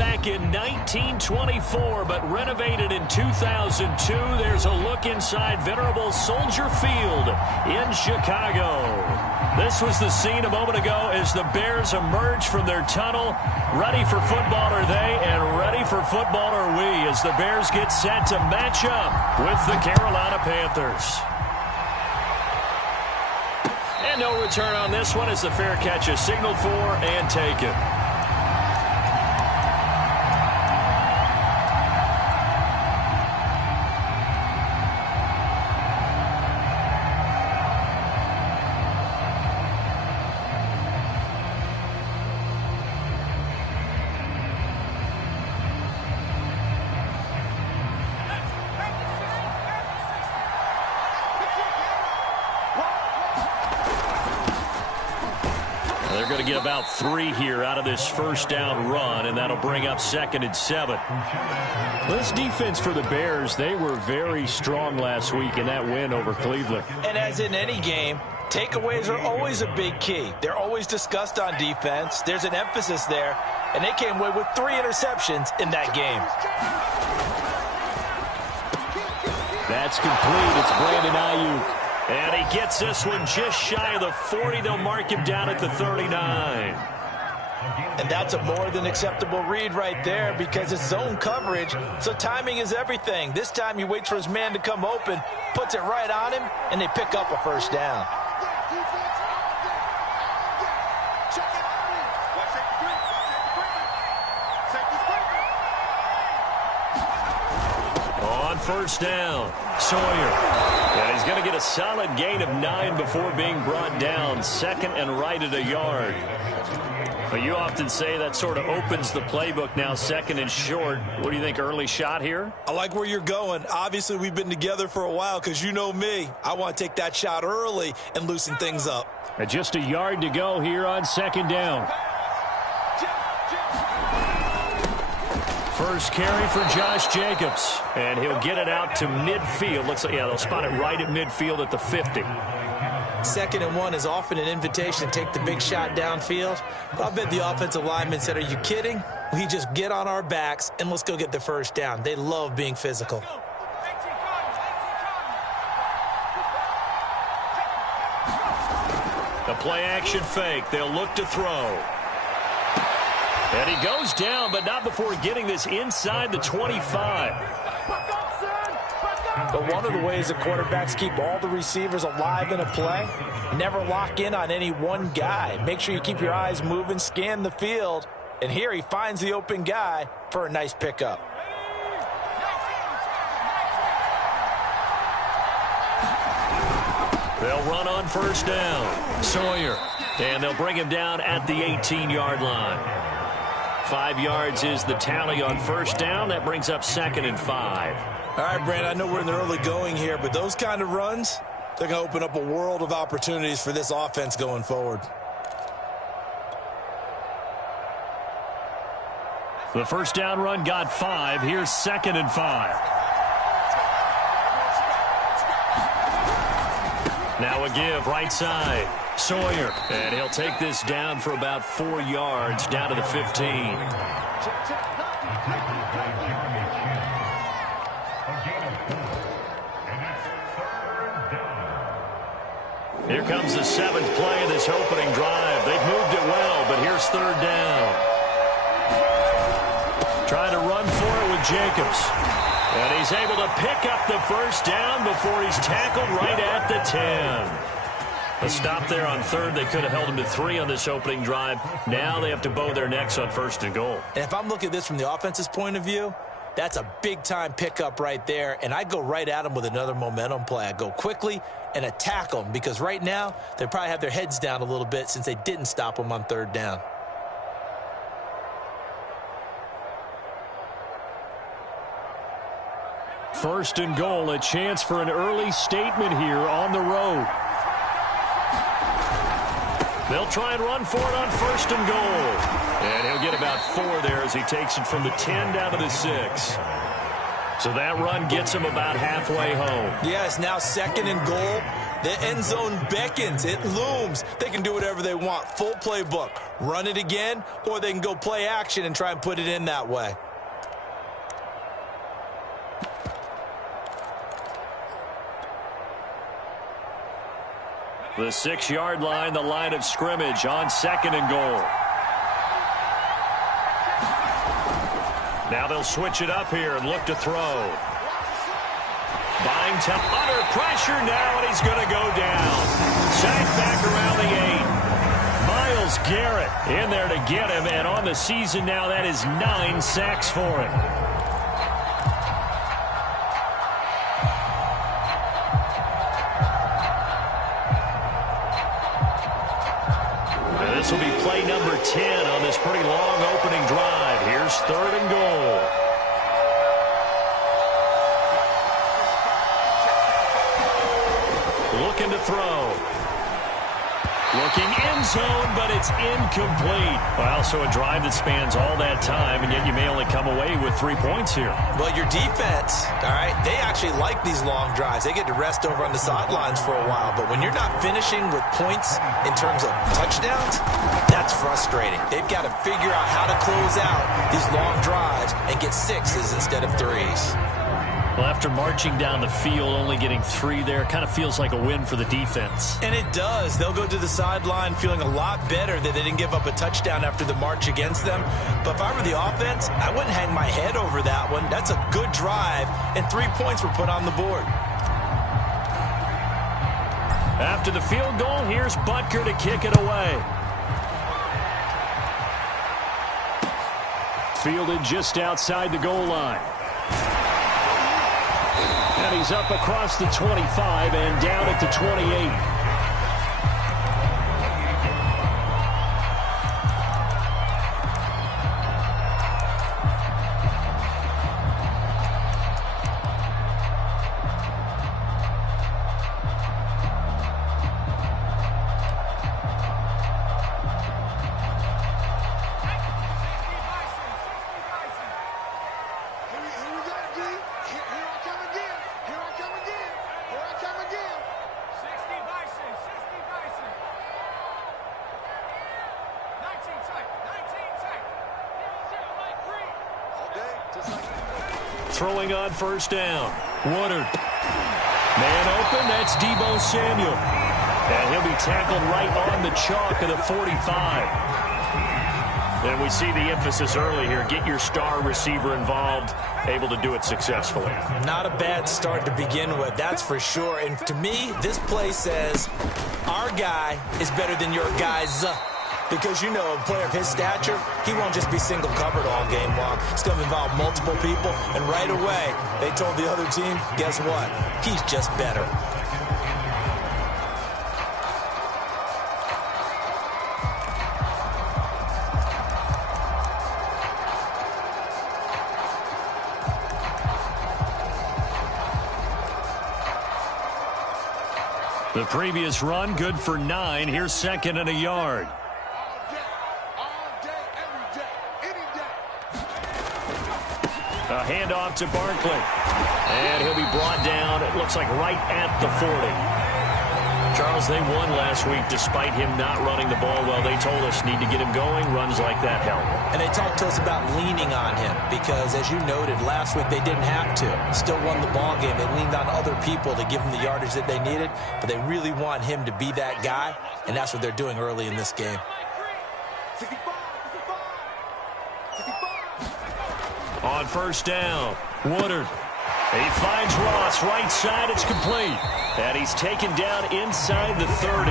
back in 1924, but renovated in 2002. There's a look inside venerable Soldier Field in Chicago. This was the scene a moment ago as the Bears emerge from their tunnel. Ready for football are they, and ready for football are we, as the Bears get set to match up with the Carolina Panthers. And no return on this one as the fair catch is signaled for and taken. They're going to get about 3 here out of this first down run, and that'll bring up 2nd and 7. This defense for the Bears, they were very strong last week in that win over Cleveland. And as in any game, takeaways are always a big key. They're always discussed on defense. There's an emphasis there, and they came away with 3 interceptions in that game. That's complete. It's Brandon Ayuk. And he gets this one just shy of the 40. They'll mark him down at the 39. And that's a more than acceptable read right there because it's zone coverage, so timing is everything. This time he waits for his man to come open, puts it right on him, and they pick up a first down. On first down, Sawyer. And he's going to get a solid gain of 9 before being brought down. 2nd and right at a yard. But you often say that sort of opens the playbook now, 2nd and short. What do you think, early shot here? I like where you're going. Obviously, we've been together for a while because you know me. I want to take that shot early and loosen things up. And just a yard to go here on 2nd down. First carry for Josh Jacobs, and he'll get it out to midfield. Looks like, yeah, they'll spot it right at midfield at the 50. 2nd and 1 is often an invitation to take the big shot downfield. But I bet the offensive lineman said, are you kidding? We just get on our backs and let's go get the first down. They love being physical. The play action fake. They'll look to throw. And he goes down, but not before getting this inside the 25. But one of the ways that quarterbacks keep all the receivers alive in a play, never lock in on any one guy. Make sure you keep your eyes moving, scan the field. And here he finds the open guy for a nice pickup. They'll run on first down. Sawyer. And they'll bring him down at the 18-yard line. 5 yards is the tally on first down. That brings up 2nd and 5. All right, Brandon, I know we're in the early going here, but those kind of runs, they're going to open up a world of opportunities for this offense going forward. The first down run got 5. Here's 2nd and 5. Now a give right side. Sawyer, and he'll take this down for about 4 yards, down to the 15. Here comes the 7th play of this opening drive. They've moved it well, but here's 3rd down. Trying to run for it with Jacobs. And he's able to pick up the first down before he's tackled right at the 10. A stop there on 3rd. They could have held him to 3 on this opening drive. Now they have to bow their necks on 1st and goal. And if I'm looking at this from the offense's point of view, that's a big-time pickup right there. And I go right at him with another momentum play. I go quickly and attack them because right now they probably have their heads down a little bit since they didn't stop them on 3rd down. First and goal, a chance for an early statement here on the road. They'll try and run for it on 1st and goal. And he'll get about 4 there as he takes it from the 10 down to the 6. So that run gets him about halfway home. Yeah, it's now 2nd and goal. The end zone beckons. It looms. They can do whatever they want. Full playbook. Run it again, or they can go play action and try and put it in that way. The 6-yard line, the line of scrimmage on 2nd and goal. Now they'll switch it up here and look to throw. Buying time under pressure now, and he's going to go down. Sacked back around the 8. Myles Garrett in there to get him, and on the season now, that is 9 sacks for him. And this will be play number 10 on this pretty long opening drive. Here's 3rd and goal. Looking to throw. Looking end zone, but it's incomplete. Well, so a drive that spans all that time, and yet you may only come away with 3 points here. Well, your defense, all right, they actually like these long drives. They get to rest over on the sidelines for a while. But when you're not finishing with points in terms of touchdowns, that's frustrating. They've got to figure out how to close out these long drives and get 6s instead of 3s. Well, after marching down the field, only getting 3 there, kind of feels like a win for the defense. And it does. They'll go to the sideline feeling a lot better that they didn't give up a touchdown after the march against them. But if I were the offense, I wouldn't hang my head over that one. That's a good drive, and 3 points were put on the board. After the field goal, here's Butker to kick it away. Fielded just outside the goal line. And he's up across the 25 and down at the 28. Throwing on 1st down. Woodard. Man open, that's Deebo Samuel. And he'll be tackled right on the chalk of the 45. And we see the emphasis early here. Get your star receiver involved, able to do it successfully. Not a bad start to begin with, that's for sure. And to me, this play says our guy is better than your guys. Because, you know, a player of his stature, he won't just be single covered all game long. It's going to involve multiple people. And right away, they told the other team, guess what? He's just better. The previous run, good for 9. Here's 2nd and a yard. A handoff to Barkley. And he'll be brought down, it looks like right at the 40. Charles, they won last week despite him not running the ball well. They told us need to get him going. Runs like that help. And they talked to us about leaning on him because, as you noted, last week they didn't have to. Still won the ball game. They leaned on other people to give them the yardage that they needed, but they really want him to be that guy, and that's what they're doing early in this game. On 1st down, Woodard. He finds Ross, right side, it's complete. And he's taken down inside the 30.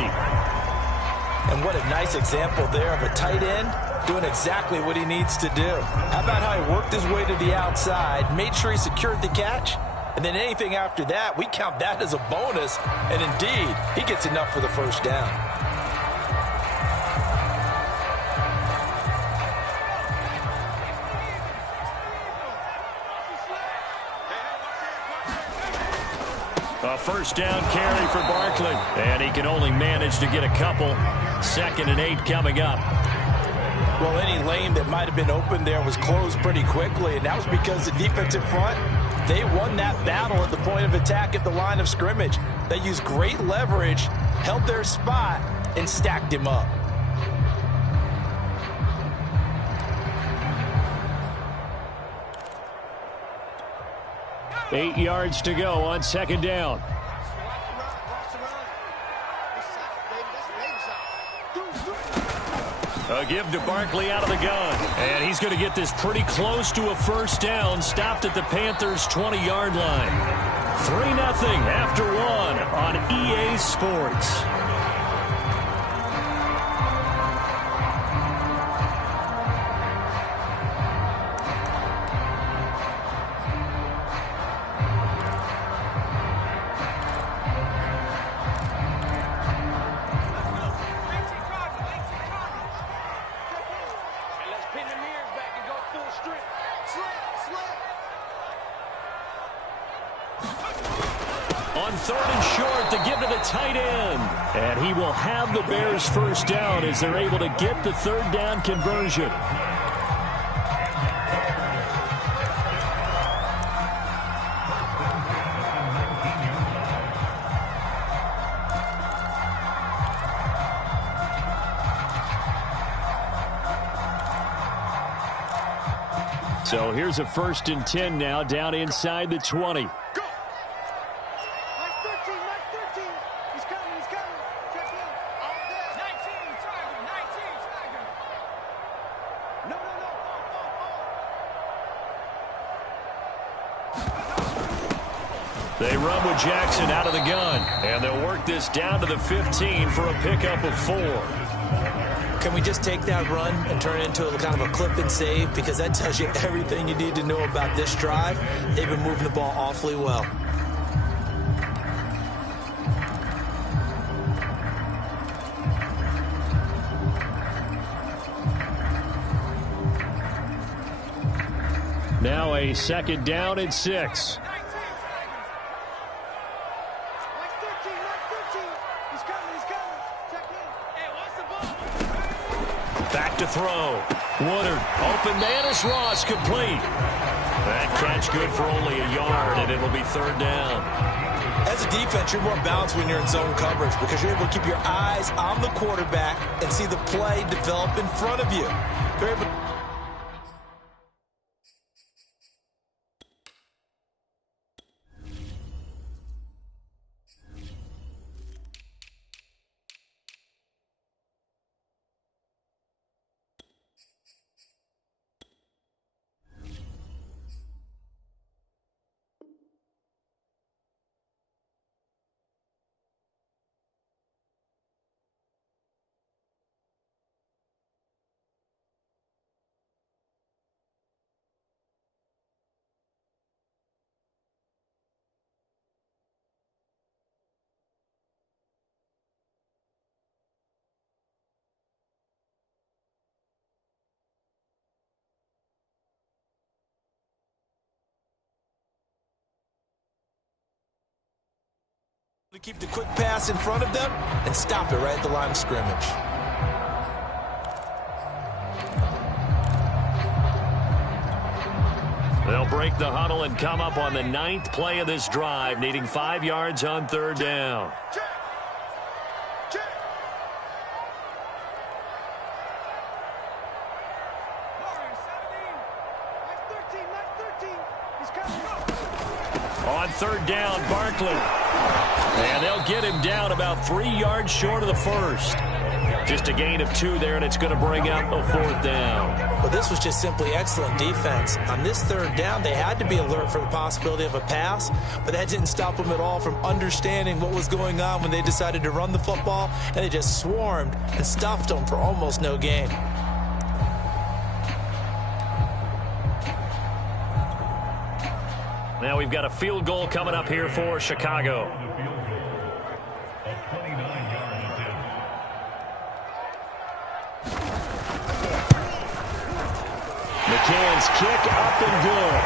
And what a nice example there of a tight end doing exactly what he needs to do. How about how he worked his way to the outside, made sure he secured the catch, and then anything after that, we count that as a bonus. And indeed, he gets enough for the 1st down. A 1st down carry for Barkley. And he can only manage to get a couple. 2nd and 8 coming up. Well, any lane that might have been open there was closed pretty quickly, and that was because the defensive front, they won that battle at the point of attack at the line of scrimmage. They used great leverage, held their spot, and stacked him up. Eight yards to go on second down. A give to Barkley out of the gun. And he's going to get this pretty close to a first down. Stopped at the Panthers' 20-yard line. 3-0 after one on EA Sports. On third and short, to give to the tight end. And he will have the Bears first down as they're able to get the third down conversion. So here's a 1st and 10 now, down inside the 20. They run with Jackson out of the gun, and they'll work this down to the 15 for a pickup of 4. Can we just take that run and turn it into a kind of a clip and save? Because that tells you everything you need to know about this drive. They've been moving the ball awfully well. Now a 2nd down and 6. Back to throw. Woodard, open man is Ross, complete. That catch good for only a yard, and it'll be 3rd down. As a defense, you're more balanced when you're in zone coverage because you're able to keep your eyes on the quarterback and see the play develop in front of you. They're able to keep the quick pass in front of them and stop it right at the line of scrimmage. They'll break the huddle and come up on the 9th play of this drive, needing 5 yards on 3rd down. On 3rd down, Barkley. And they'll get him down about 3 yards short of the first. Just a gain of 2 there, and it's going to bring up a 4th down. Well, this was just simply excellent defense. On this 3rd down, they had to be alert for the possibility of a pass, but that didn't stop them at all from understanding what was going on when they decided to run the football, and they just swarmed and stuffed them for almost no gain. Now we've got a field goal coming up here for Chicago. McCann's kick up and good.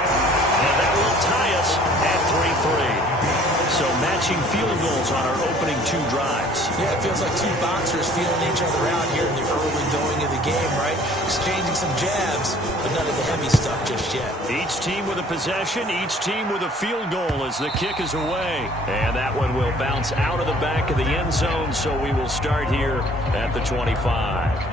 And that will tie us at 3-3. So match matching field goals on our opening 2 drives. Yeah, it feels like 2 boxers feeling each other out here in the early going of the game, right? Exchanging some jabs, but none of the heavy stuff just yet. Each team with a possession, each team with a field goal as the kick is away. And that one will bounce out of the back of the end zone, so we will start here at the 25.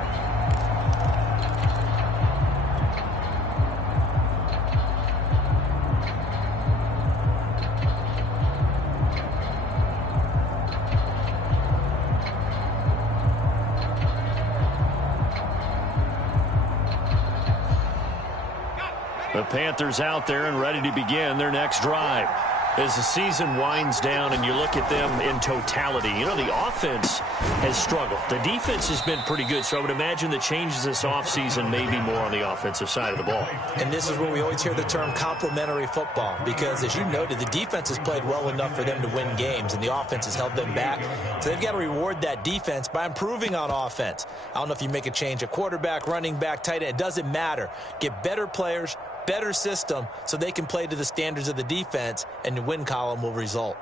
The Panthers out there and ready to begin their next drive. As the season winds down and you look at them in totality, you know, the offense has struggled. The defense has been pretty good, so I would imagine the changes this offseason may be more on the offensive side of the ball. And this is where we always hear the term complementary football, because as you noted, the defense has played well enough for them to win games, and the offense has held them back. So they've got to reward that defense by improving on offense. I don't know if you make a change at quarterback, running back, tight end. It doesn't matter. Get better players, better system, so they can play to the standards of the defense, and the win column will result.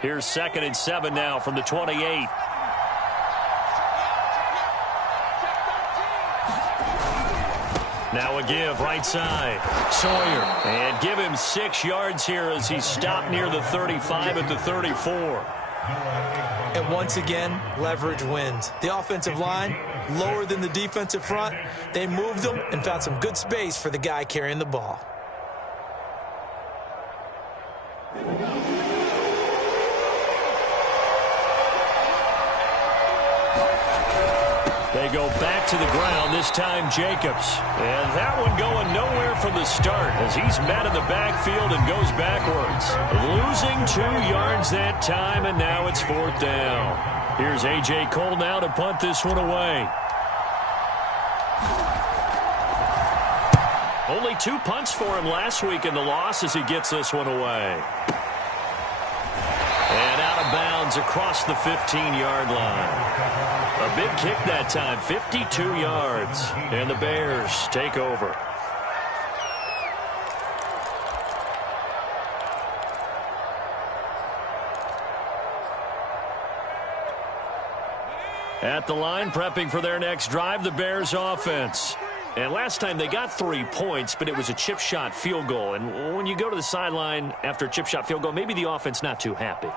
Here's 2nd and 7 now from the 28. Now a give right side. Sawyer. And give him 6 yards here as he stopped near the 35 at the 34. And once again, leverage wins. The offensive line, lower than the defensive front. They moved them and found some good space for the guy carrying the ball. They go back to the ground, this time Jacobs. And that one going nowhere from the start as he's met in the backfield and goes backwards. Losing 2 yards that time, and now it's 4th down. Here's A.J. Cole now to punt this one away. Only 2 punts for him last week in the loss as he gets this one away. And out of bounds across the 15-yard line. A big kick that time, 52 yards. And the Bears take over. At the line, prepping for their next drive, the Bears offense. And last time they got 3 points, but it was a chip shot field goal. And when you go to the sideline after a chip shot field goal, maybe the offense not too happy.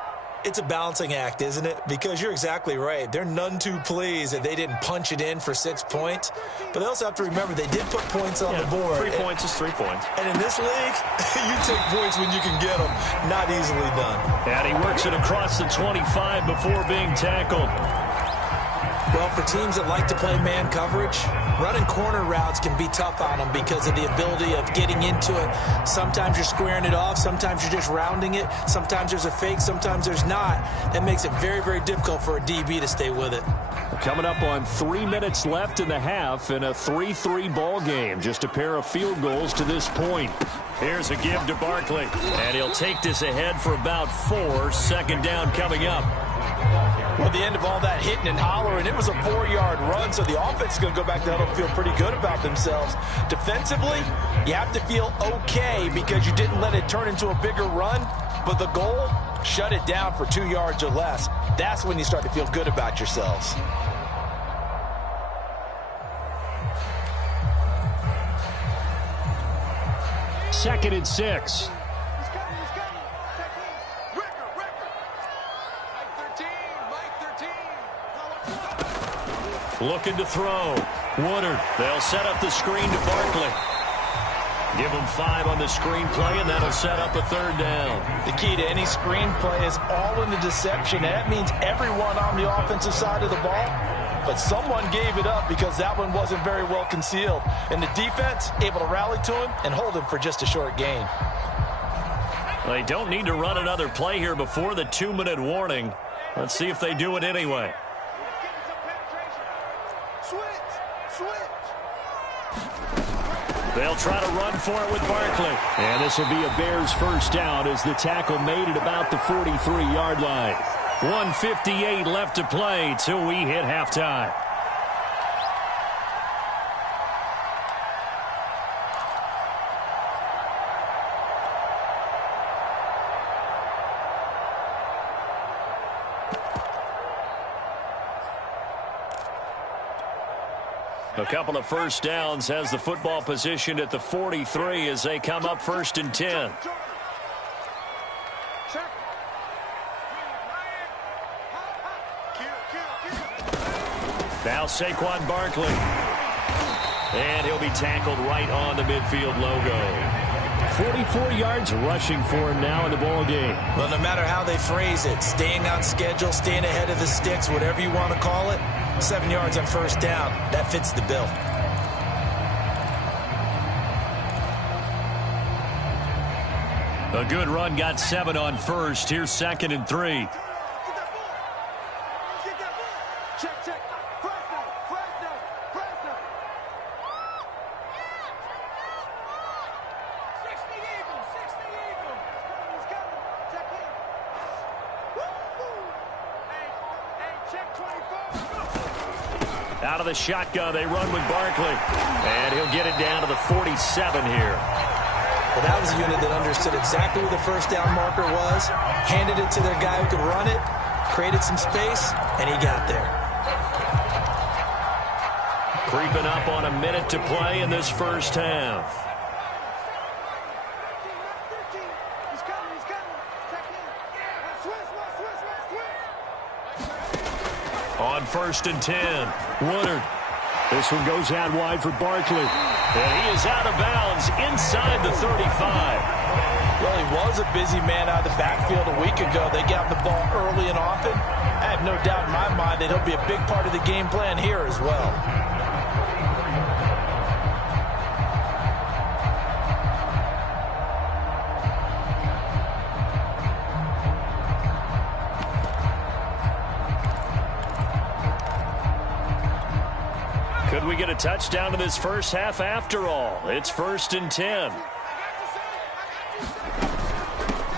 It's a balancing act, isn't it? Because you're exactly right. They're none too pleased that they didn't punch it in for 6 points. But they also have to remember they did put points on the board. 3 points is 3 points. And in this league, you take points when you can get them. Not easily done. And he works it across the 25 before being tackled. Well, for teams that like to play man coverage, running corner routes can be tough on them because of the ability of getting into it. Sometimes you're squaring it off. Sometimes you're just rounding it. Sometimes there's a fake. Sometimes there's not. That makes it very, very difficult for a DB to stay with it. Coming up on 3 minutes left in the half in a 3-3 ball game. Just a pair of field goals to this point. Here's a give to Barkley. And he'll take this ahead for about 4. 2nd down coming up. Well, the end of all that hitting and hollering, it was a 4-yard run, so the offense is going to go back to huddle and feel pretty good about themselves. Defensively, you have to feel okay because you didn't let it turn into a bigger run, but the goal, shut it down for 2 yards or less. That's when you start to feel good about yourselves. Second and 6. Looking to throw. Woodard. They'll set up the screen to Barkley. Give him 5 on the screen play, and that'll set up a 3rd down. The key to any screen play is all in the deception. That means everyone on the offensive side of the ball. But someone gave it up because that one wasn't very well concealed. And the defense able to rally to him and hold him for just a short gain. They don't need to run another play here before the 2-minute warning. Let's see if they do it anyway. They'll try to run for it with Barkley. And this will be a Bears 1st down as the tackle made at about the 43-yard line. 1:58 left to play till we hit halftime. A couple of first downs has the football positioned at the 43 as they come up 1st and 10. Now Saquon Barkley. And he'll be tackled right on the midfield logo. 44 yards rushing for him now in the ball game. Well, no matter how they phrase it, staying on schedule, staying ahead of the sticks, whatever you want to call it, 7 yards on first down, that fits the bill. A good run got 7 on first. Here's 2nd and 3. Out of the shotgun, they run with Barkley. And he'll get it down to the 47 here. Well, that was a unit that understood exactly where the first down marker was, handed it to their guy who could run it, created some space, and he got there. Creeping up on a minute to play in this first half. On 1st and 10, Woodard. This one goes out wide for Barkley. And he is out of bounds inside the 35. Well, he was a busy man out of the backfield a week ago. They got the ball early and often. I have no doubt in my mind that he'll be a big part of the game plan here as well. Could we get a touchdown in this first half after all? It's 1st and 10.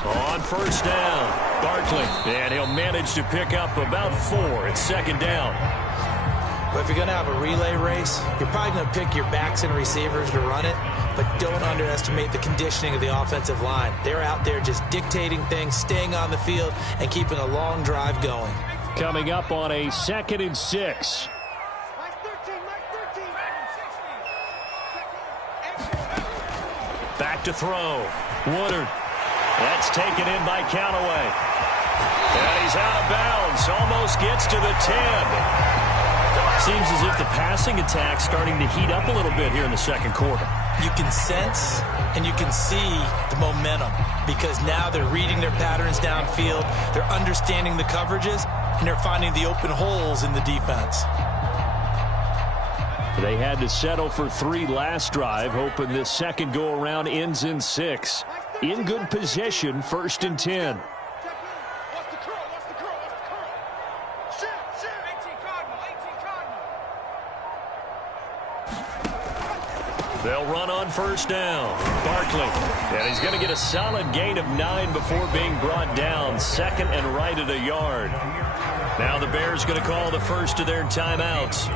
On first down, Barkley. And he'll manage to pick up about 4. It's 2nd down. But if you're going to have a relay race, you're probably going to pick your backs and receivers to run it, but don't underestimate the conditioning of the offensive line. They're out there just dictating things, staying on the field, and keeping a long drive going. Coming up on a 2nd and 6. Back to throw. Woodard. That's taken in by Callaway. And he's out of bounds. Almost gets to the 10. Seems as if the passing attack's starting to heat up a little bit here in the second quarter. You can sense and you can see the momentum because now they're reading their patterns downfield. They're understanding the coverages, and they're finding the open holes in the defense. They had to settle for 3 last drive, hoping this second go-around ends in 6. In good position, 1st and 10. They'll run on first down. Barkley. And he's going to get a solid gain of 9 before being brought down. 2nd and right at a yard. Now the Bears going to call the first of their timeouts,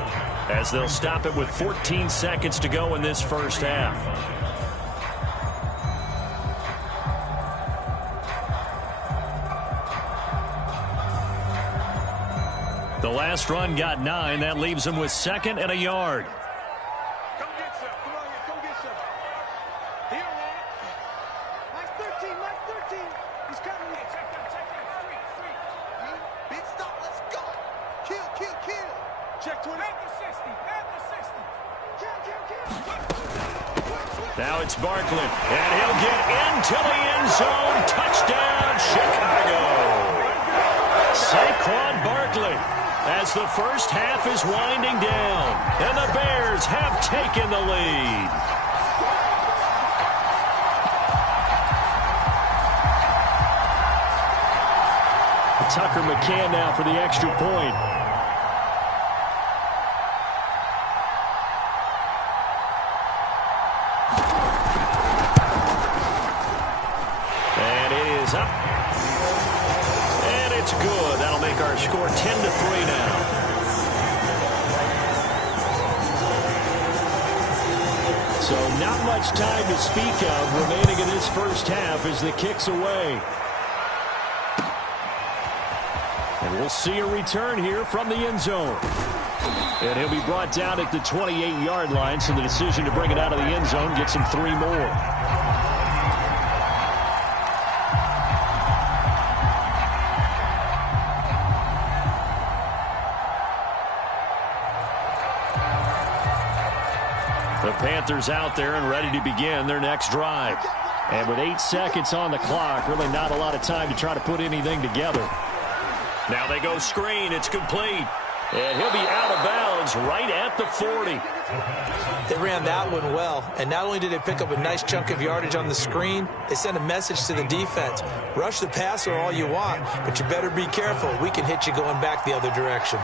as they'll stop it with 14 seconds to go in this first half. The last run got 9. That leaves them with 2nd and a yard. Come get some. Come on here. Come get some. He don't want it. Mike 13. Mike 13. He's coming. Hey, check that. Check that. Street. Big stop. Let's go. Kill. Check 20. At the 60. Kill. Now it's Barkley. And he'll get into the end zone. Touchdown, Chicago. Saquon Barkley, as the first half is winding down, and the Bears have taken the lead. Tucker McCann now for the extra point. And it is up. And it's good. That'll make our score 10-3 now. So not much time to speak of remaining in this first half as the kick's away. And we'll see a return here from the end zone. And he'll be brought down at the 28-yard line, so the decision to bring it out of the end zone gets him 3 more. The Panthers out there and ready to begin their next drive. And with 8 seconds on the clock, really not a lot of time to try to put anything together. Now they go screen. It's complete. And he'll be out of bounds right at the 40. They ran that one well. And not only did they pick up a nice chunk of yardage on the screen, they sent a message to the defense. Rush the passer all you want, but you better be careful. We can hit you going back the other direction.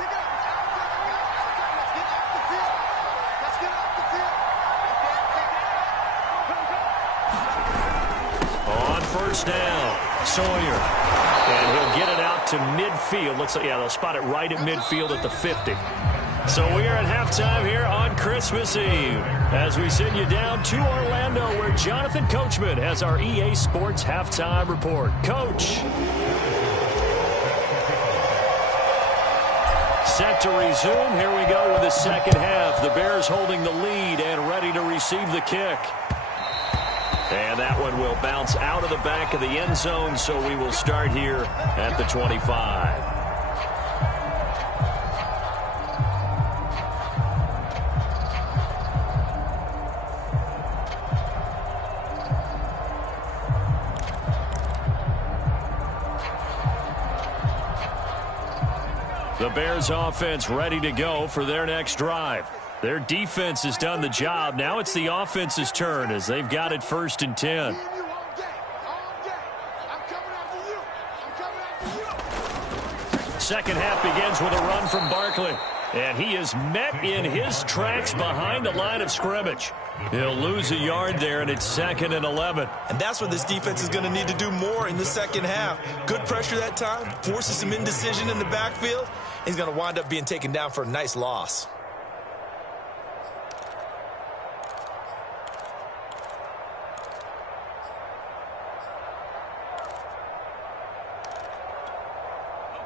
First down, Sawyer. And he'll get it out to midfield. Looks like, yeah, they'll spot it right at midfield at the 50. So we are at halftime here on Christmas Eve as we send you down to Orlando where Jonathan Coachman has our EA Sports halftime report. Coach. Set to resume. Here we go with the second half. The Bears holding the lead and ready to receive the kick. And that one will bounce out of the back of the end zone, so we will start here at the 25. The Bears offense ready to go for their next drive. Their defense has done the job. Now it's the offense's turn as they've got it 1st and 10. Second half begins with a run from Barkley. And he is met in his tracks behind the line of scrimmage. He'll lose a yard there, and it's 2nd and 11. And that's what this defense is going to need to do more in the second half. Good pressure that time, forces some indecision in the backfield. He's going to wind up being taken down for a nice loss.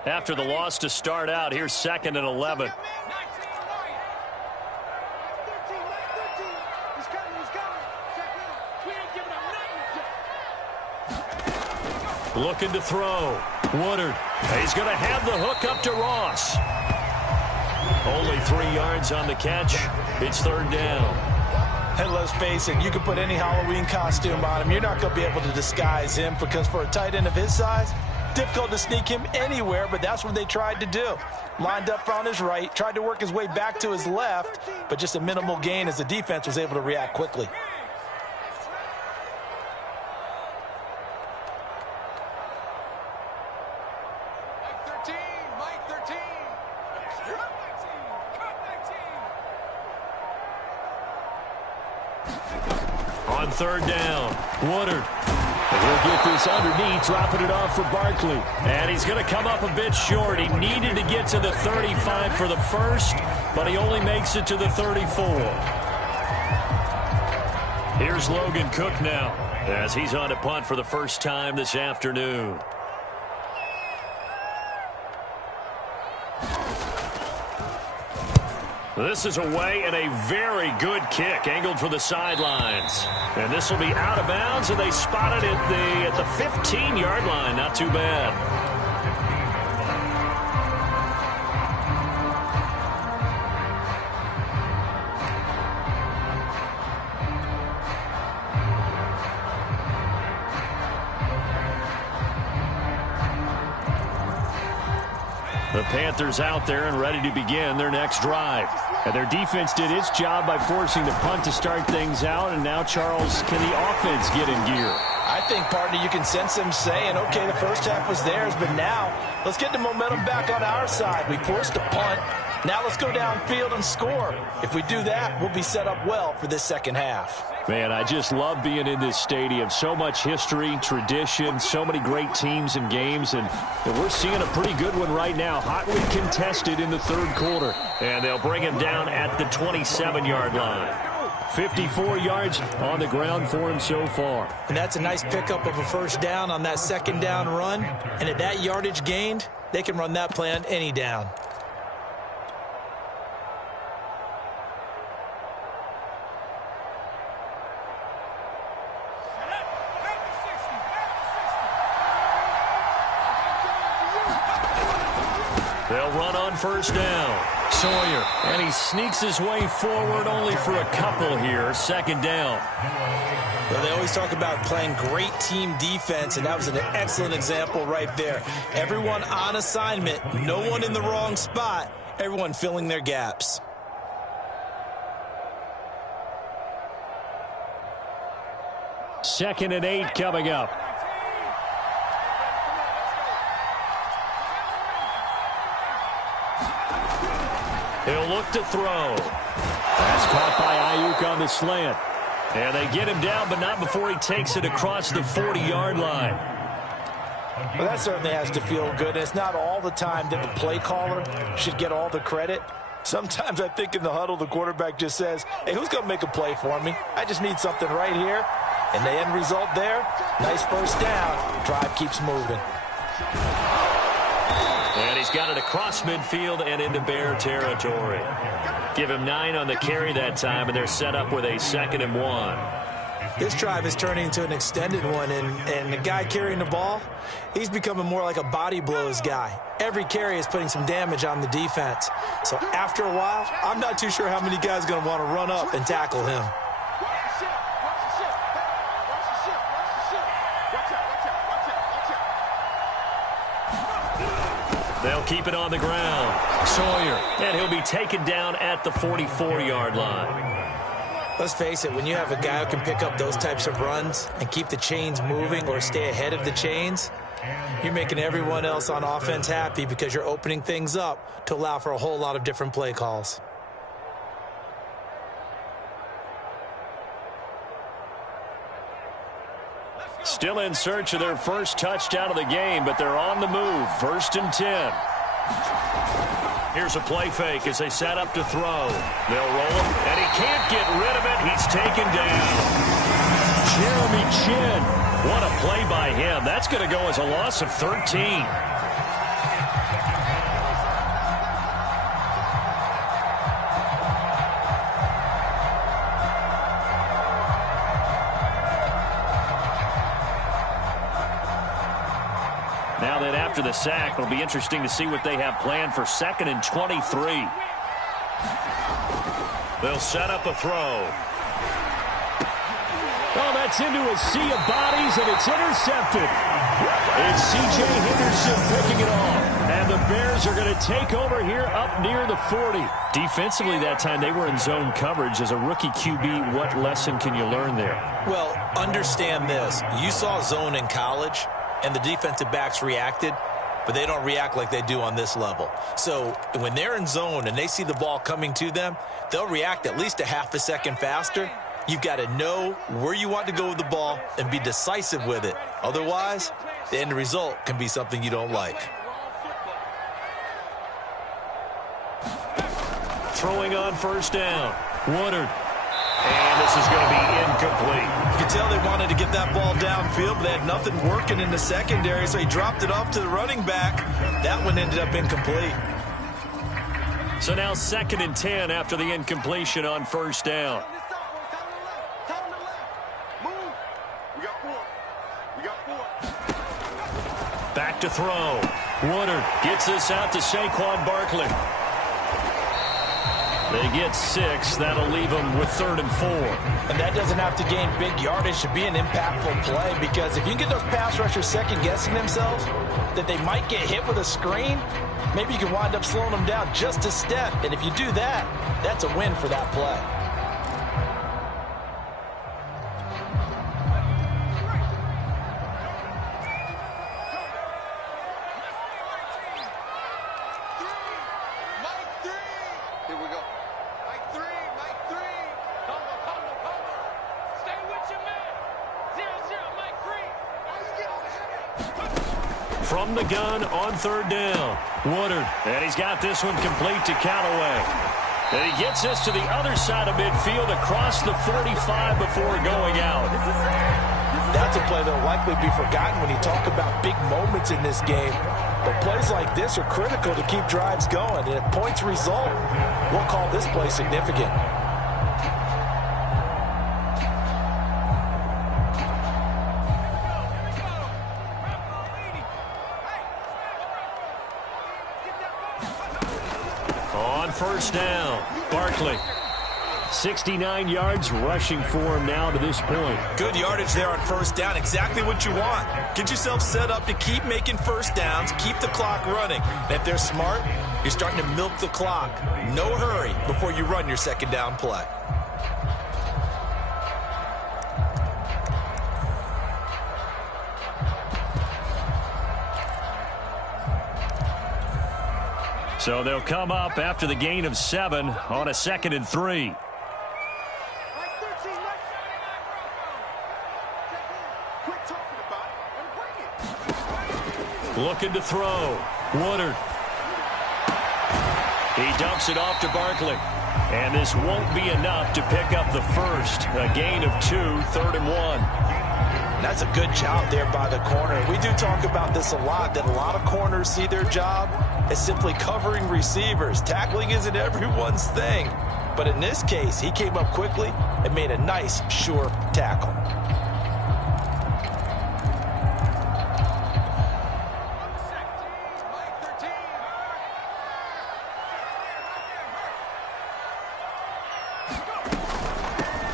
After the loss to start out, here's 2nd and 11. Looking to throw. Woodard. He's going to have the hook up to Ross. Only 3 yards on the catch. It's 3rd down. And let's face it, you can put any Halloween costume on him. You're not going to be able to disguise him because for a tight end of his size, difficult to sneak him anywhere, but that's what they tried to do. Lined up on his right, tried to work his way back to his left, but just a minimal gain as the defense was able to react quickly. Mike 13. On 3rd down, Woodard. He'll get this underneath, dropping it off for Barkley. And he's going to come up a bit short. He needed to get to the 35 for the first, but he only makes it to the 34. Here's Logan Cook now as he's on to punt for the first time this afternoon. This is away and a very good kick angled for the sidelines. And this will be out of bounds, and they spot it at the 15-yard line. Not too bad. The Panthers out there and ready to begin their next drive. And their defense did its job by forcing the punt to start things out. And now, Charles, can the offense get in gear? I think, partner, you can sense them saying, okay, the first half was theirs, but now let's get the momentum back on our side. We forced a punt. Now let's go downfield and score. If we do that, we'll be set up well for this second half. Man, I just love being in this stadium. So much history, tradition, so many great teams and games, and we're seeing a pretty good one right now. Hotly contested in the 3rd quarter. And they'll bring him down at the 27-yard line. 54 yards on the ground for him so far. And that's a nice pickup of a first down on that 2nd down run. And at that yardage gained, they can run that play on any down. on first down. Sawyer, and he sneaks his way forward only for a couple here. Second down. Well, they always talk about playing great team defense, and that was an excellent example right there. Everyone on assignment, no one in the wrong spot, everyone filling their gaps. Second and 8 coming up. He'll look to throw. That's caught by Ayuk on the slant. And they get him down, but not before he takes it across the 40-yard line. Well, that certainly has to feel good. And it's not all the time that the play caller should get all the credit. Sometimes I think in the huddle, the quarterback just says, hey, who's going to make a play for me? I just need something right here. And the end result there, nice first down. Drive keeps moving. And he's got it across midfield and into Bear territory. Give him 9 on the carry that time, and they're set up with a 2nd and 1. This drive is turning into an extended one, and the guy carrying the ball, he's becoming more like a body blows guy. Every carry is putting some damage on the defense. So after a while, I'm not too sure how many guys are going to want to run up and tackle him. They'll keep it on the ground. Sawyer, and he'll be taken down at the 44-yard line. Let's face it, when you have a guy who can pick up those types of runs and keep the chains moving or stay ahead of the chains, you're making everyone else on offense happy because you're opening things up to allow for a whole lot of different play calls. Still in search of their first touchdown of the game, but they're on the move. 1st and 10. Here's a play fake as they set up to throw. They'll roll him, and he can't get rid of it. He's taken down. Jeremy Chin. What a play by him. That's going to go as a loss of 13. Now that after the sack, it'll be interesting to see what they have planned for 2nd and 23. They'll set up a throw. Oh, that's into a sea of bodies, and it's intercepted. It's C.J. Henderson picking it off. And the Bears are going to take over here up near the 40. Defensively that time, they were in zone coverage. As a rookie QB, what lesson can you learn there? Well, understand this. You saw zone in college, and the defensive backs reacted, but they don't react like they do on this level. So when they're in zone and they see the ball coming to them, they'll react at least a half a second faster. You've got to know where you want to go with the ball and be decisive with it. Otherwise, the end result can be something you don't like. Throwing on first down. Woodard. And this is going to be incomplete. You can tell they wanted to get that ball downfield, but they had nothing working in the secondary, so he dropped it off to the running back. That one ended up incomplete. So now 2nd and 10 after the incompletion on first down. Back to throw. Woodard gets this out to Saquon Barkley. They get 6. That'll leave them with 3rd and 4. And that doesn't have to gain big yardage to be an impactful play, because if you can get those pass rushers second-guessing themselves, that they might get hit with a screen, maybe you can wind up slowing them down just a step. And if you do that, that's a win for that play. From the gun on 3rd down. Woodard. And he's got this one complete to Callaway. And he gets this to the other side of midfield across the 45 before going out. That's a play that will likely be forgotten when you talk about big moments in this game. But plays like this are critical to keep drives going. And if points result, we'll call this play significant. first down. Barkley. 69 yards rushing for him now to this point. Good yardage there on first down. Exactly what you want. Get yourself set up to keep making first downs, keep the clock running. And if they're smart, you're starting to milk the clock. No hurry before you run your second down play. So they'll come up after the gain of 7 on a 2nd and 3. Looking to throw. Woodard. He dumps it off to Barkley. And this won't be enough to pick up the first. A gain of 2, 3rd and 1. That's a good job there by the corner. We do talk about this a lot, that a lot of corners see their job as simply covering receivers. Tackling isn't everyone's thing. But in this case, he came up quickly and made a nice, sure tackle.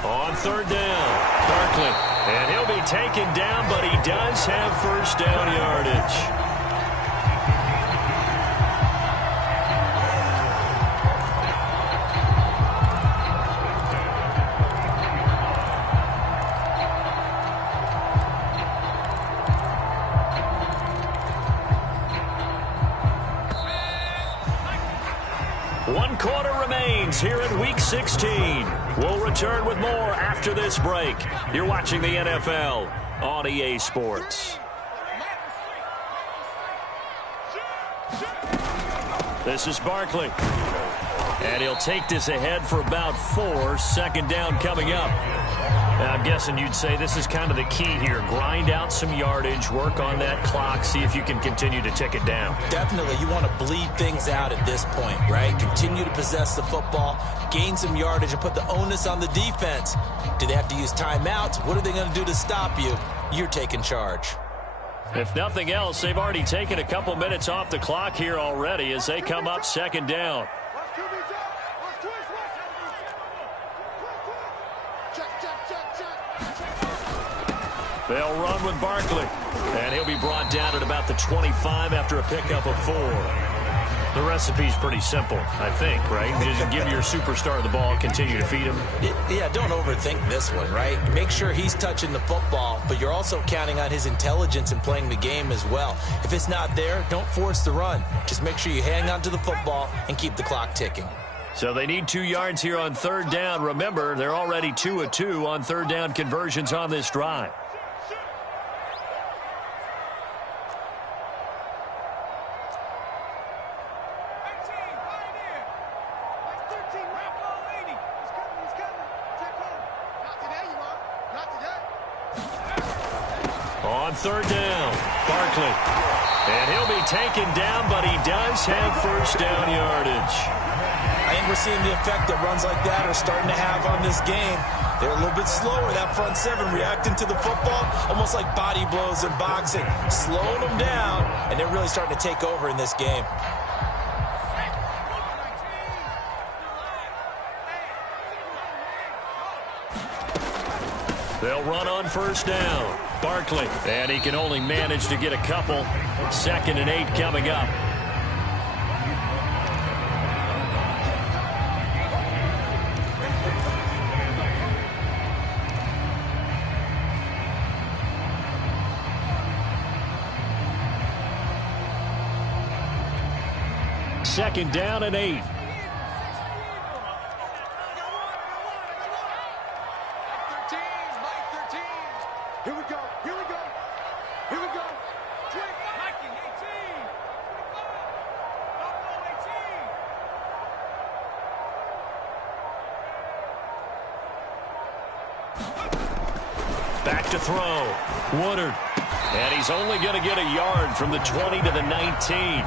On 3rd down, Barkley. And he'll be taken down, but he does have first down yardage. One quarter remains here in Week 16. We'll return with more after this break. You're watching the NFL on EA Sports. This is Barkley. And he'll take this ahead for about 4. 2nd down coming up. Now, I'm guessing you'd say this is kind of the key here. Grind out some yardage, work on that clock, see if you can continue to tick it down. Definitely. You want to bleed things out at this point, right? Continue to possess the football, gain some yardage, and put the onus on the defense. Do they have to use timeouts? What are they going to do to stop you? You're taking charge. If nothing else, they've already taken a couple minutes off the clock here already as they come up 2nd down. They'll run with Barkley. And he'll be brought down at about the 25 after a pickup of 4. The recipe's pretty simple, I think, right? Just give your superstar the ball, continue to feed him. Yeah, don't overthink this one, right? Make sure he's touching the football, but you're also counting on his intelligence in playing the game as well. If it's not there, don't force the run. Just make sure you hang on to the football and keep the clock ticking. So they need 2 yards here on 3rd down. Remember, they're already 2 of 2 on 3rd down conversions on this drive. On 3rd down, Barkley. And he'll be taken down, but he does have first down yardage. I think we're seeing the effect that runs like that are starting to have on this game. They're a little bit slower, that front 7, reacting to the football, almost like body blows in boxing, slowing them down, and they're really starting to take over in this game. They'll run on first down. Barkley, and he can only manage to get a couple. 2nd and 8 coming up. Second down and 8. Here we go. Here we go. Here we go. Viking 18. Back to throw. Woodard. And he's only going to get a yard from the 20 to the 19.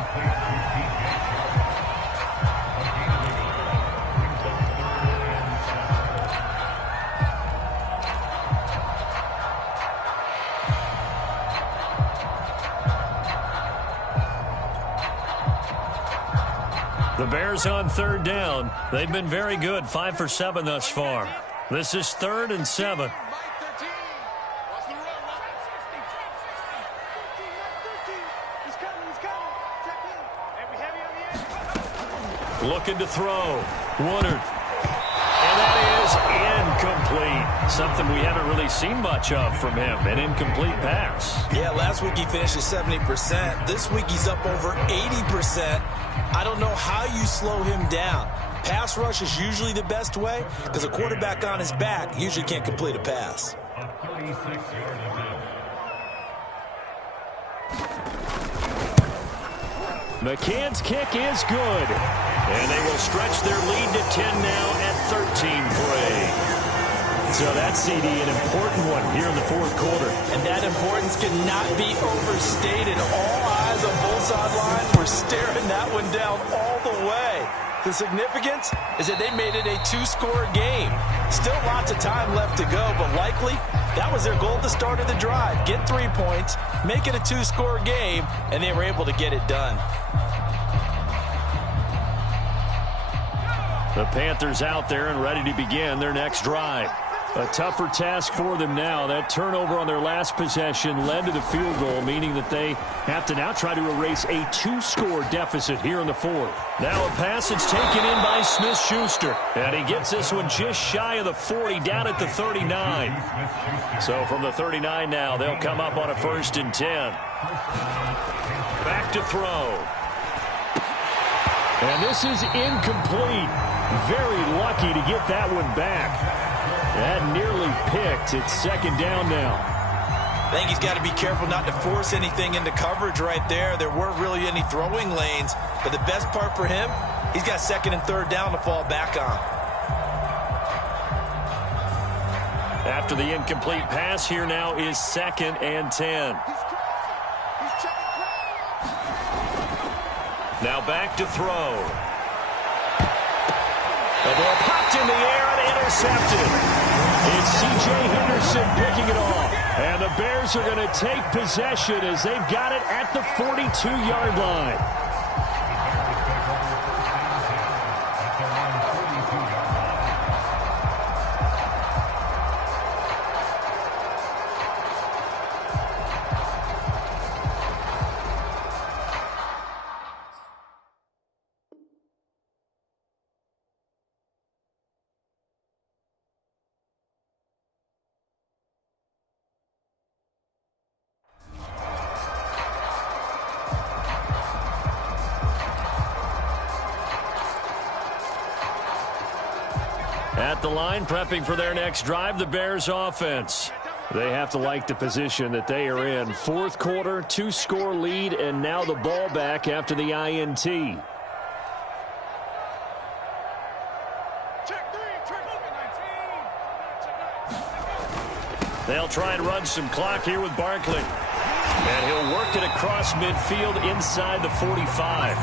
The Bears on third down. They've been very good, 5 for 7 thus far. This is 3rd and 7. Looking to throw. Woodard. And that is incomplete. Something we haven't really seen much of from him, an incomplete pass. Yeah, last week he finished at 70%. This week he's up over 80%. I don't know how you slow him down. Pass rush is usually the best way because a quarterback on his back usually can't complete a pass. McCann's kick is good. And they will stretch their lead to 10 now at 13-3. So that CD, an important one here in the fourth quarter. And that importance cannot be overstated. All eyes on both sidelines were staring that one down all the way. The significance is that they made it a 2-score game. Still lots of time left to go, but likely that was their goal at the start of the drive. Get 3 points, make it a 2-score game, and they were able to get it done. The Panthers out there and ready to begin their next drive. A tougher task for them now. That turnover on their last possession led to the field goal, meaning that they have to now try to erase a 2-score deficit here in the fourth. Now a pass that's taken in by Smith-Schuster. And he gets this one just shy of the 40, down at the 39. So from the 39 now, they'll come up on a 1st and 10. Back to throw. And this is incomplete. Very lucky to get that one back. That nearly picked. It's 2nd down now. I think he's got to be careful not to force anything into coverage right there. There weren't really any throwing lanes. But the best part for him, he's got 2nd and 3rd down to fall back on. After the incomplete pass, here now is 2nd and 10. Now back to throw. The ball popped in the air and intercepted. It's C.J. Henderson picking it off. And the Bears are going to take possession as they've got it at the 42-yard line. At the line, prepping for their next drive, the Bears offense. They have to like the position that they are in. Fourth quarter, 2-score lead, and now the ball back after the INT. They'll try and run some clock here with Barkley. And he'll work it across midfield inside the 45.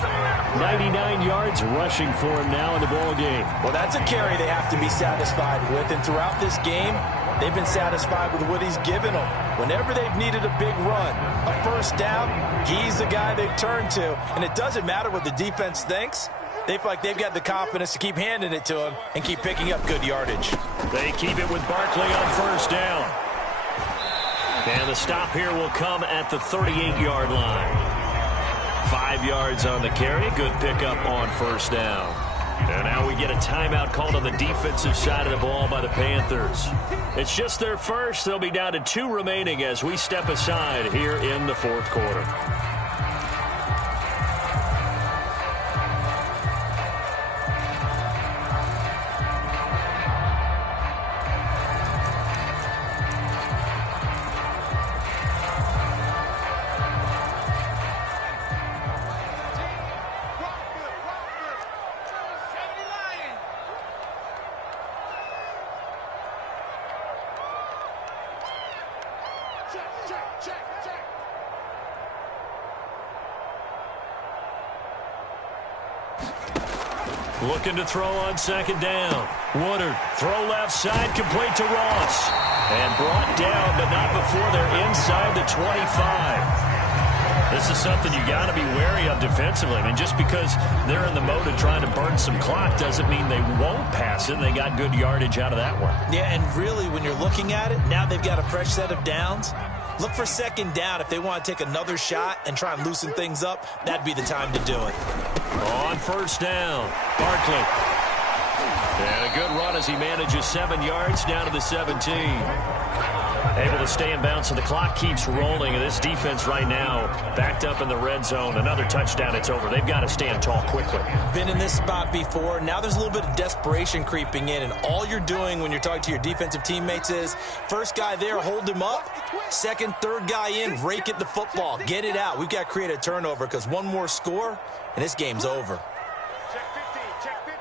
99 yards rushing for him now in the ball game. Well, that's a carry they have to be satisfied with. And throughout this game, they've been satisfied with what he's given them. Whenever they've needed a big run, a 1st down, he's the guy they've turned to. And it doesn't matter what the defense thinks. They feel like they've got the confidence to keep handing it to him and keep picking up good yardage. They keep it with Barkley on 1st down. And the stop here will come at the 38-yard line. 5 yards on the carry. Good pickup on 1st down. And now we get a timeout called on the defensive side of the ball by the Panthers. It's just their first. They'll be down to 2 remaining as we step aside here in the fourth quarter. Looking to throw on 2nd down. Woodard, throw left side, complete to Ross. And brought down, but not before they're inside the 25. This is something you got to be wary of defensively. I mean, just because they're in the mode of trying to burn some clock doesn't mean they won't pass it. They got good yardage out of that one. Yeah, and really, when you're looking at it, now they've got a fresh set of downs. Look for second down. If they want to take another shot and try and loosen things up, that'd be the time to do it. On first down, Barkley. And a good run as he manages 7 yards down to the 17. Able to stay in bounds, so the clock keeps rolling. And this defense right now backed up in the red zone. Another touchdown, it's over. They've got to stand tall quickly. Been in this spot before. Now there's a little bit of desperation creeping in. And all you're doing when you're talking to your defensive teammates is, first guy there, hold him up. Second, third guy in, rake at the football. Get it out. We've got to create a turnover because one more score, and this game's over. Check 50, check 50.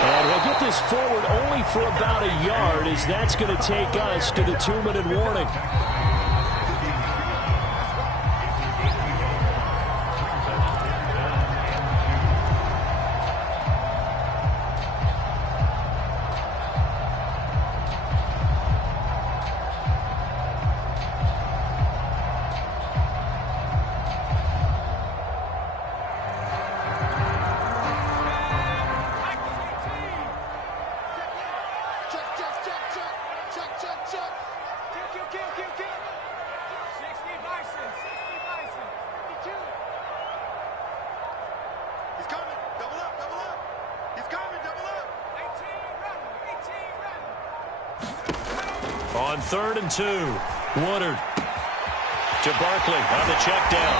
And we'll get this forward only for about a yard, as that's going to take us to the 2-minute warning. On 3rd and 2, Woodard to Barkley on the check down.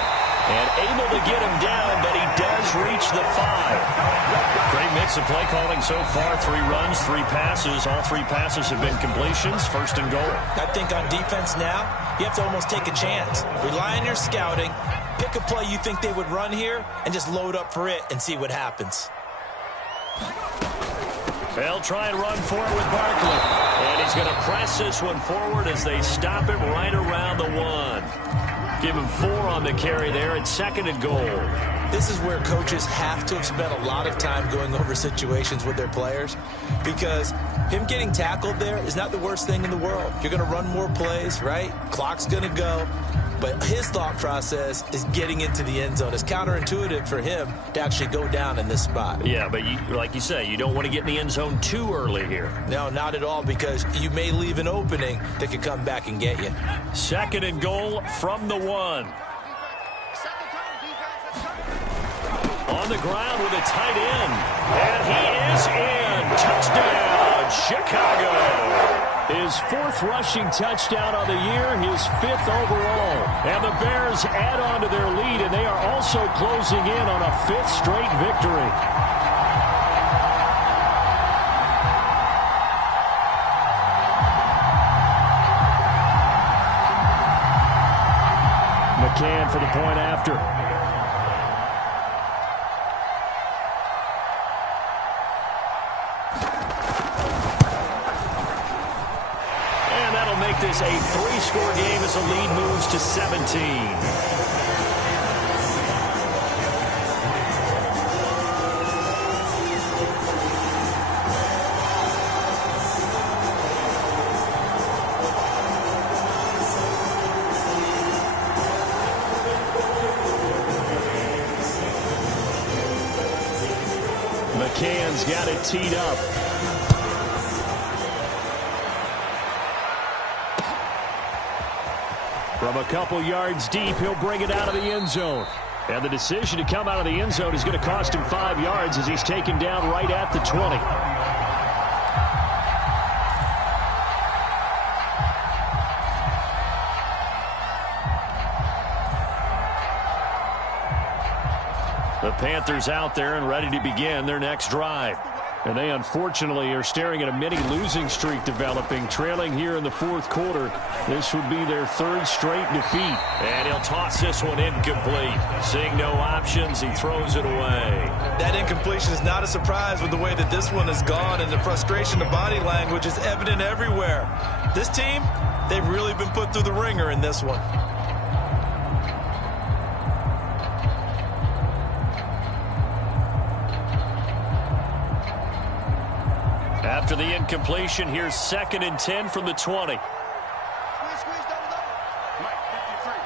And able to get him down, but he does reach the 5. Great mix of play calling so far. 3 runs, 3 passes. All 3 passes have been completions. 1st and goal. I think on defense now, you have to almost take a chance. Rely on your scouting. Pick a play you think they would run here and just load up for it and see what happens. They'll try and run forward with Barkley. And he's going to press this one forward as they stop him right around the 1. Give him 4 on the carry there at 2nd and goal. This is where coaches have to have spent a lot of time going over situations with their players, because him getting tackled there is not the worst thing in the world. You're going to run more plays, right? Clock's going to go. But his thought process is getting into the end zone. It's counterintuitive for him to actually go down in this spot. Yeah, but like you say, you don't want to get in the end zone too early here. No, not at all, because you may leave an opening that could come back and get you. 2nd and goal from the 1. On the ground with a tight end. And he is in. Touchdown, Chicago. His 4th rushing touchdown on the year, his 5th overall. And the Bears add on to their lead, and they are also closing in on a 5th straight victory. McCann for the point after. Make this a 3-score game as the lead moves to 17. McCann's got it teed up. From a couple yards deep, he'll bring it out of the end zone. And the decision to come out of the end zone is going to cost him 5 yards as he's taken down right at the 20. The Panthers out there and ready to begin their next drive. And they unfortunately are staring at a mini losing streak developing, trailing here in the 4th quarter. This would be their 3rd straight defeat. And he'll toss this one incomplete. Seeing no options, he throws it away. That incompletion is not a surprise with the way that this one has gone, and the frustration of body language is evident everywhere. This team, they've really been put through the ringer in this one. After the incompletion, here's 2nd and 10 from the 20. Squeeze, double, double. Mike, 53.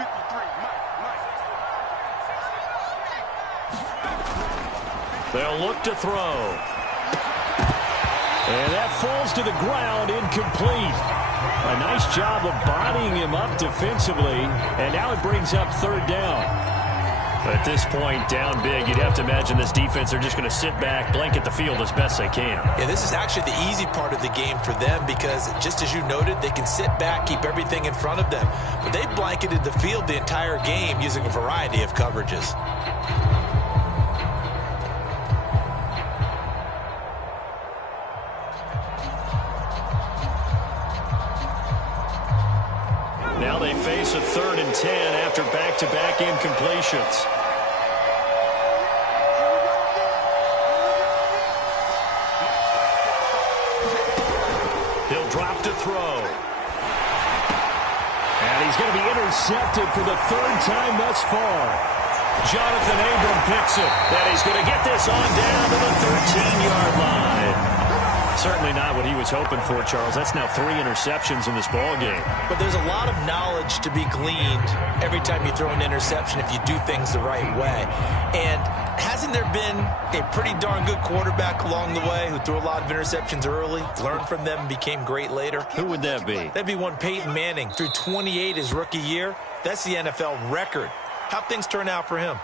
53, Mike. They'll look to throw. And that falls to the ground, incomplete. A nice job of bodying him up defensively, and now it brings up 3rd down. At this point, down big, you'd have to imagine this defense are just going to sit back, blanket the field as best they can. Yeah, this is actually the easy part of the game for them because, just as you noted, they can sit back, keep everything in front of them. But they've blanketed the field the entire game using a variety of coverages. Now they face a 3rd and 10 after back-to-back incompletions. He'll drop to throw. And he's going to be intercepted for the 3rd time thus far. Jonathan Abram picks it. And he's going to get this on down to the 13-yard line. Certainly not what he was hoping for, Charles. That's now 3 interceptions in this ball game. But there's a lot of knowledge to be gleaned every time you throw an interception if you do things the right way. And hasn't there been a pretty darn good quarterback along the way who threw a lot of interceptions early, learned from them, and became great later? Who would that be? That'd be one Peyton Manning. Threw 28 his rookie year. That's the NFL record. How'd things turn out for him?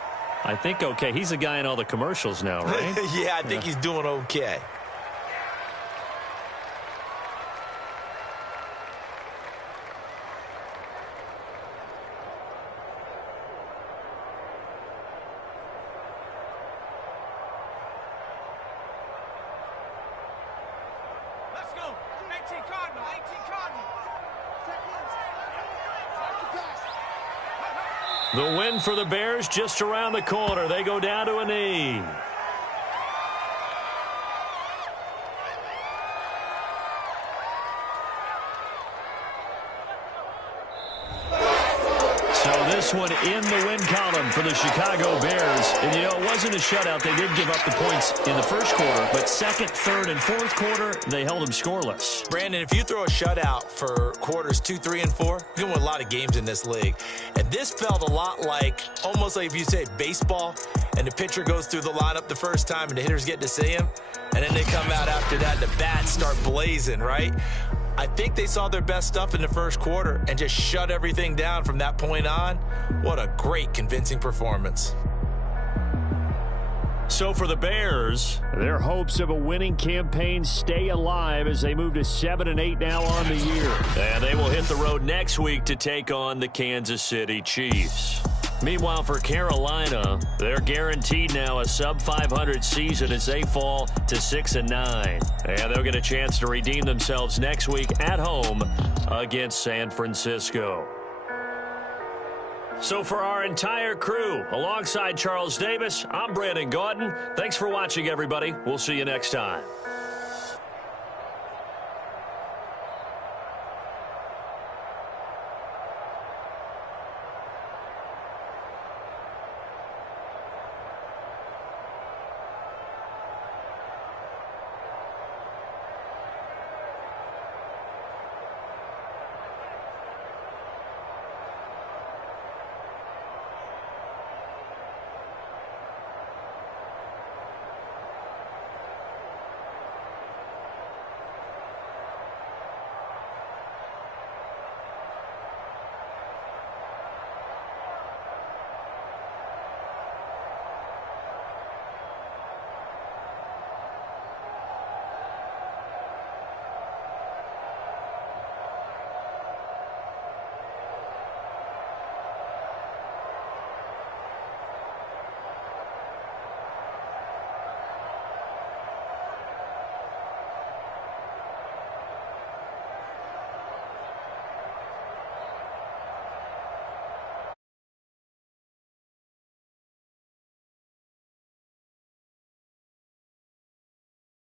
I think okay. He's a guy in all the commercials now, right? Yeah, I think he's doing okay. The win for the Bears just around the corner. They go down to a knee. So this one in the win column for the Chicago Bears. And, you know, it wasn't a shutout. They did give up the points in the first quarter. But 2nd, 3rd, and 4th quarter, they held them scoreless. Brandon, if you throw a shutout for quarters 2, 3, and 4, you can win a lot of games in this league. And this felt a lot like, almost like if you say baseball, and the pitcher goes through the lineup the first time and the hitters get to see him, and then they come out after that and the bats start blazing, right? I think they saw their best stuff in the first quarter and just shut everything down from that point on. What a great, convincing performance. So for the Bears, their hopes of a winning campaign stay alive as they move to 7-8 now on the year. And they will hit the road next week to take on the Kansas City Chiefs. Meanwhile, for Carolina, they're guaranteed now a sub-500 season as they fall to 6-9. And they'll get a chance to redeem themselves next week at home against San Francisco. So for our entire crew, alongside Charles Davis, I'm Brandon Gaudin. Thanks for watching, everybody. We'll see you next time.